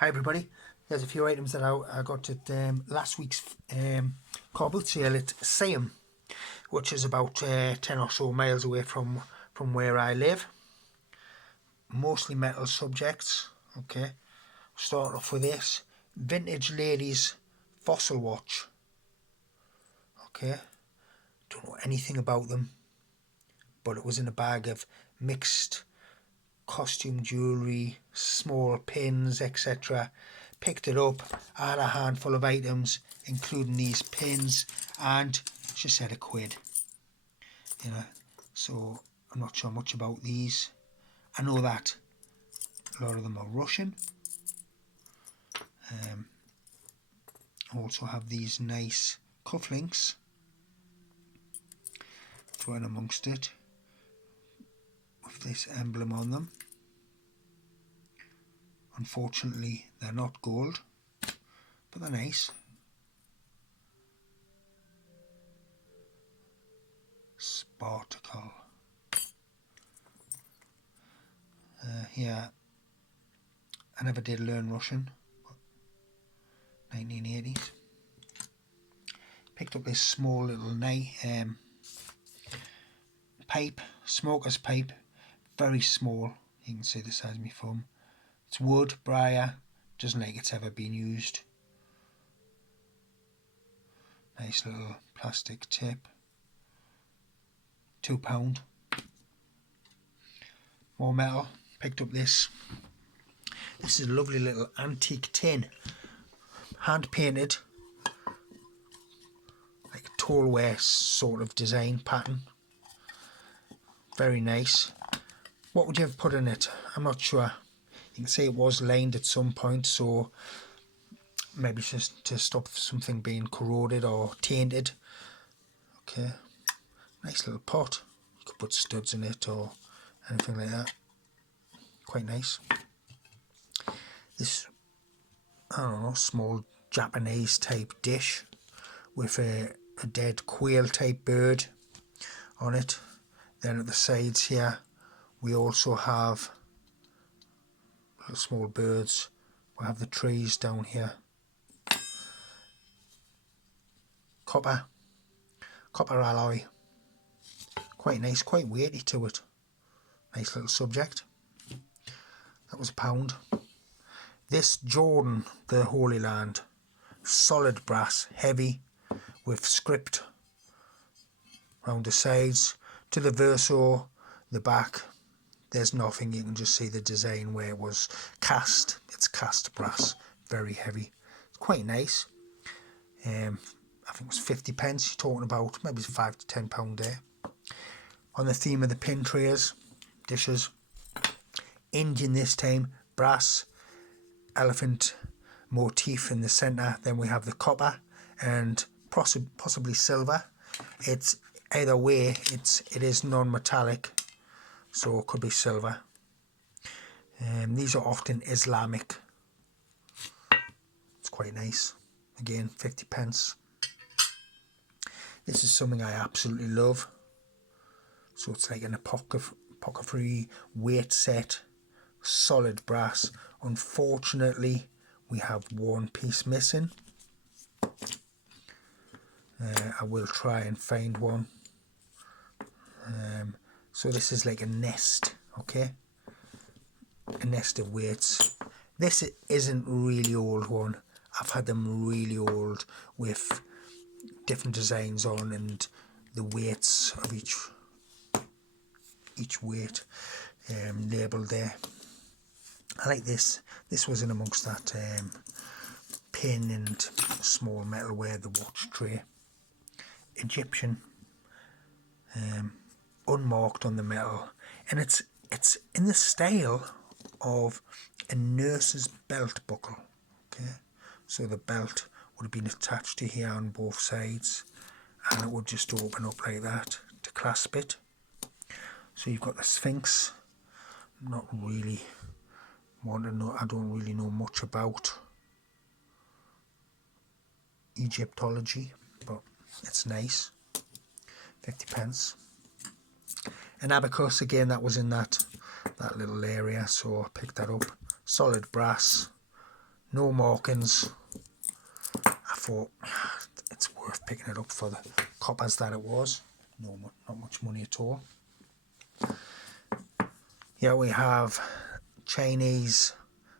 Hi everybody, there's a few items that I got at last week's car boot sale at Siam, which is about 10 or so miles away from where I live. Mostly metal subjects. Okay, start off with this vintage ladies fossil watch. Okay, don't know anything about them, but it was in a bag of mixed costume jewellery, small pins, etc. Picked it up, I had a handful of items, including these pins, and she said £1. You know, so I'm not sure much about these. I know that a lot of them are Russian. Also have these nice cufflinks thrown amongst it with this emblem on them. Unfortunately, they're not gold, but they're nice. Sparkle. Here, I never did learn Russian. 1980s. Picked up this small little pipe, smoker's pipe, very small. You can see the size of my thumb. It's wood, briar, doesn't like it's ever been used. Nice little plastic tip. £2. More metal. Picked up this. This is a lovely little antique tin, hand painted, like a tallware sort of design pattern. Very nice. What would you have put in it? I'm not sure. You can see it was lined at some point, so maybe just to stop something being corroded or tainted. Okay, nice little pot. You could put studs in it or anything like that. Quite nice. This, I don't know, small Japanese type dish with a dead quail type bird on it. Then at the sides here we also have little small birds. We have the trees down here. Copper alloy. Quite nice, quite weighty to it. Nice little subject. That was £1. This Jordan, the Holy Land, solid brass, heavy, with script round the sides. To the verso, the back, there's nothing. You can just see the design where it was cast. It's cast brass, very heavy. It's quite nice. I think it was 50 pence you're talking about, maybe it's £5 to £10 there. On the theme of the pin trays, dishes, Indian this time, brass, elephant motif in the centre. Then we have the copper and possibly silver. It's either way, it is non-metallic, so it could be silver. These are often Islamic. It's quite nice. Again, 50 pence. This is something I absolutely love. So it's like an apothecary weight set, solid brass. Unfortunately, we have one piece missing. I will try and find one. So this is like a nest, okay? A nest of weights. This isn't really old one. I've had them really old with different designs on and the weights of each weight labelled there. I like this. This was in amongst that pin and small metalware, the watch tray. Egyptian, unmarked on the metal, and it's in the style of a nurse's belt buckle. Okay, so the belt would have been attached to here on both sides, and it would just open up like that to clasp it. So you've got the Sphinx. Not really want to know. I don't really know much about Egyptology, but it's nice. 50 pence. An abacus, again, that was in that little area, so I picked that up. Solid brass, no markings. I thought it's worth picking it up for the coppers that it was. No, not much money at all. Here we have Chinese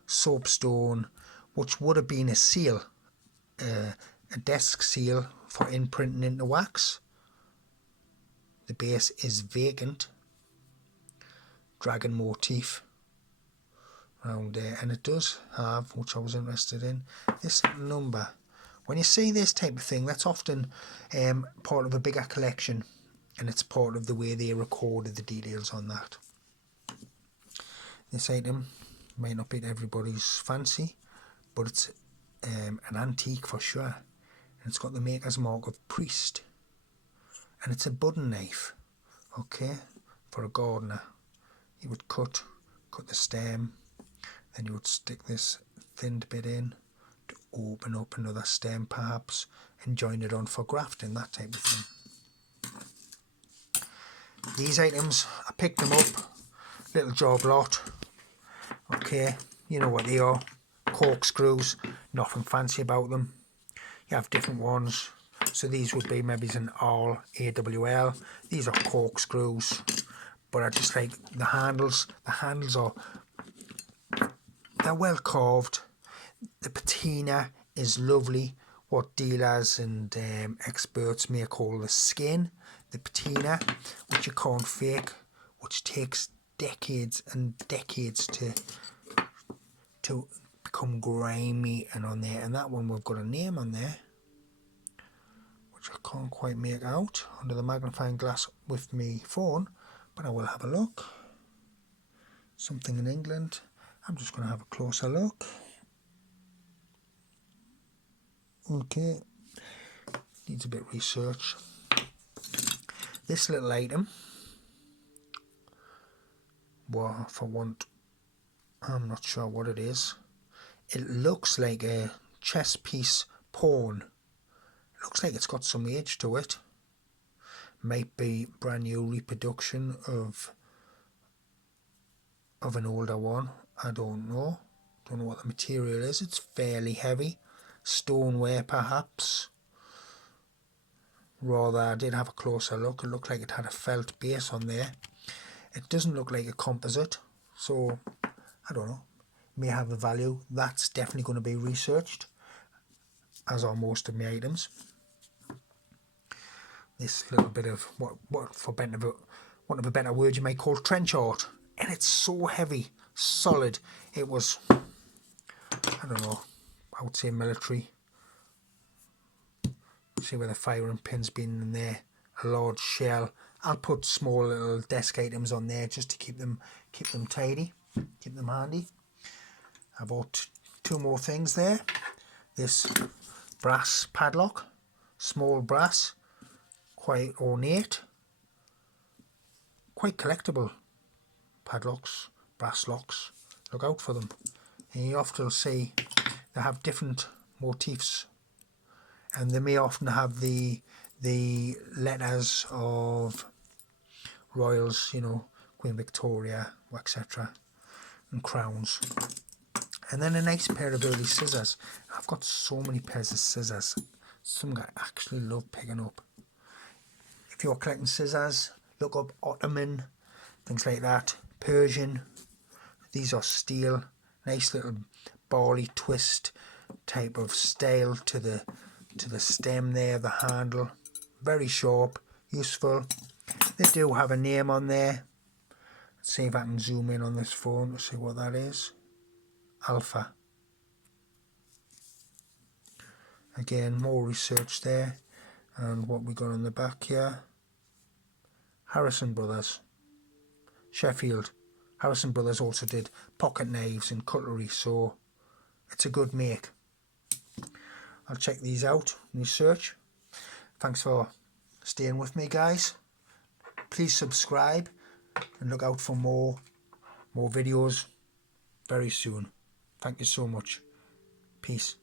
soapstone, which would have been a seal, a desk seal for imprinting into wax. The base is vacant. Dragon motif around there, and it does have, which I was interested in, this number. When you see this type of thing, that's often part of a bigger collection, and it's part of the way they recorded the details on that. This item might not be to everybody's fancy, but it's an antique for sure, and it's got the maker's mark of priest, and it's a budding knife, okay, for a gardener. You would cut the stem, then you would stick this thinned bit in to open up another stem perhaps, and join it on for grafting, that type of thing. These items, I picked them up, little job lot, okay, you know what they are, corkscrews, nothing fancy about them. You have different ones, so these would be maybe an AWL, these are corkscrews, but I just like the handles. The handles are, they're well carved, the patina is lovely, what dealers and experts may call the skin, the patina, which you can't fake, which takes decades and decades to become grimy and on there. And that one we've got a name on there, which I can't quite make out under the magnifying glass with me phone, but I will have a look. Something in England. I'm just going to have a closer look. Okay, needs a bit of research. This little item, well, for want, I'm not sure what it is. It looks like a chess piece pawn. It looks like it's got some age to it. Might be brand new reproduction of an older one. I don't know. Don't know what the material is. It's fairly heavy. Stoneware perhaps. Rather, I did have a closer look. It looked like it had a felt base on there. It doesn't look like a composite, so I don't know. May have a value. That's definitely going to be researched, as are most of my items. This little bit of what for want of a better word, you might call trench art, and it's so heavy, solid. It was, I don't know, I would say military. See where the firing pin's been in there. A large shell. I'll put small little desk items on there just to keep them tidy, keep them handy. I bought two more things there. This brass padlock, small brass, quite ornate, quite collectible padlocks, brass locks. Look out for them. And you often see they have different motifs, and they may often have the letters of royals, you know, Queen Victoria, etc., and crowns. And then a nice pair of early scissors. I've got so many pairs of scissors. Some I actually love picking up. If you're collecting scissors, look up Ottoman, things like that. Persian. These are steel. Nice little barley twist type of style to the stem there, the handle. Very sharp, useful. They do have a name on there. Let's see if I can zoom in on this phone to see what that is. Alpha. Again, more research there. And what we got on the back here. Harrison Brothers. Sheffield. Harrison Brothers also did pocket knives and cutlery, so it's a good make. I'll check these out and research. Thanks for staying with me, guys. Please subscribe and look out for more videos very soon. Thank you so much. Peace.